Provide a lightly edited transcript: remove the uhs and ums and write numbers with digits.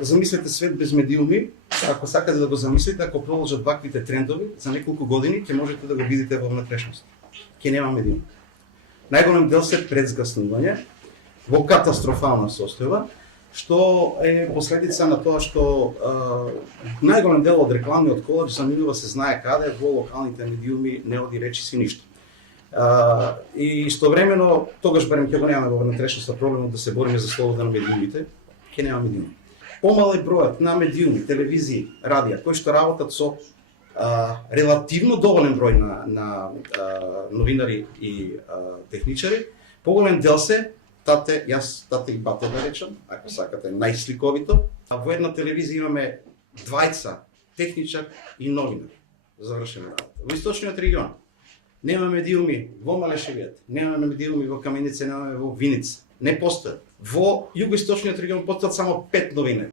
замислете свет без медиуми, ако сакате да го замислите, ако продолжат ваквите трендови, за неколку години ќе можете да го видите во внатрешност. Ќе нема медиум. Најголем дел се предзгаснување во катастрофална состојба, што е последица на тоа што најголем дел од рекламниот колаж заминува се знае каде, во локалните медиуми не оди речи си ништо. И истовремено, тогаш барем ќе го немаме во внатрешноста проблемот да се бориме за слобода на медиумите, ќе нема медиуми. Помал е бројот на медиуми, телевизии, радија, кои што работат со релативно доволен број на новинари и техничари, поголем дел се тате и бате да речам, ако сакате најсликовито. Во една телевизија имаме двајца техничар и новинар завршена работа. Во источниот регион нема медиуми во Малешевијата, нема медиуми во Каменица, нема во Виница. Не постојат. Во југоисточниот регион постојат само 5 новинари.